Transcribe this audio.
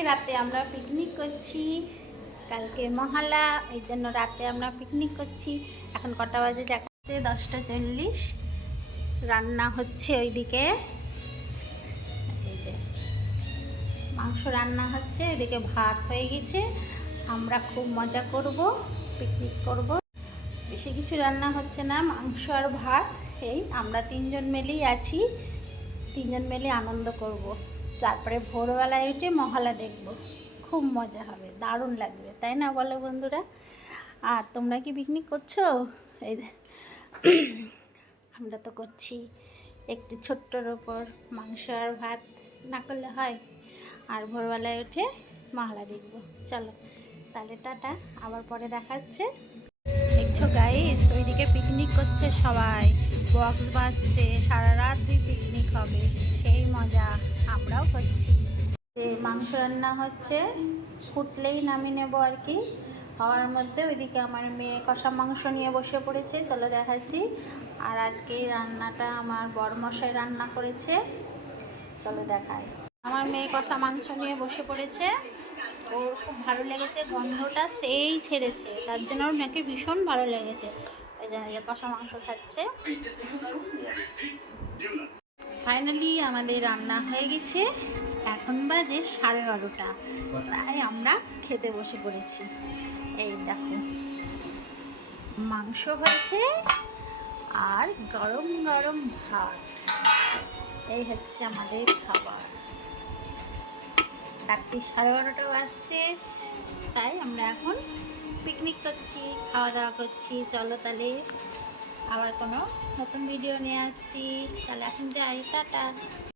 আজকে রাতে আমরা পিকনিক করছি, কালকে মহালা, এই জন্য রাতে আমরা পিকনিক করছি। এখন কটা বাজে যাচ্ছে 10টা 40। রান্না হচ্ছে ওইদিকে, এই যে মাংস রান্না হচ্ছে, ওইদিকে ভাত হয়ে গেছে। আমরা খুব মজা করব, পিকনিক করব। বেশি কিছু রান্না হচ্ছে না, মাংস আর ভাত। এই আমরা তিনজন মিলেই আছি, তিনজন মিলে আনন্দ করব। তারপরে ভোরবেলায় উঠে মহালা দেখব, খুব মজা হবে, দারুণ লাগবে, তাই না বলো বন্ধুরা? আর তোমরা কি পিকনিক করছো? এই আমরা তো করছি। একটু ছোট্টর ওপর মাংস আর ভাত না করলে হয়। আর ভোরবেলায় উঠে মহালা দেখব। চলো তাহলে টাটা, আবার পরে দেখাচ্ছে। দেখছো গাইস, ওইদিকে পিকনিক করছে সবাই, বক্স বাজছে, সারা রাত পিকনিক হবে, সেই মজা আমরাও করছি। যে মাংস রান্না হচ্ছে, ফুটলেই নামিয়ে নেবো আর কি। হওয়ার মধ্যে ওইদিকে আমার মেয়ে কষা মাংস নিয়ে বসে পড়েছে, চলো দেখাচ্ছি। আর আজকে রান্নাটা আমার বড়মশাই রান্না করেছে, চলো দেখাই। আমার মেয়ে কষা মাংস নিয়ে বসে পড়েছে, ওর খুব ভালো লেগেছে, গন্ধটা সেই ছেড়েছে, তার জন্য ওর মেয়েকে ভীষণ ভালো লেগেছে, ওই জন্য কষা মাংস খাচ্ছে। ফাইনালি আমাদের রান্না হয়ে গেছে, এখন বাজে 11:30। তাই আমরা খেতে বসে পড়েছি। এই দেখো মাংস হয়েছে আর গরম গরম ভাত, এই হচ্ছে আমাদের খাবার। রাত্রি 12:30 বাজছে, তাই আমরা এখন পিকনিক করছি, খাওয়া দাওয়া করছি। চলো তাহলে আবার কোনো নতুন ভিডিও নিয়ে আসছি, তাহলে এখন যাই, টাটা।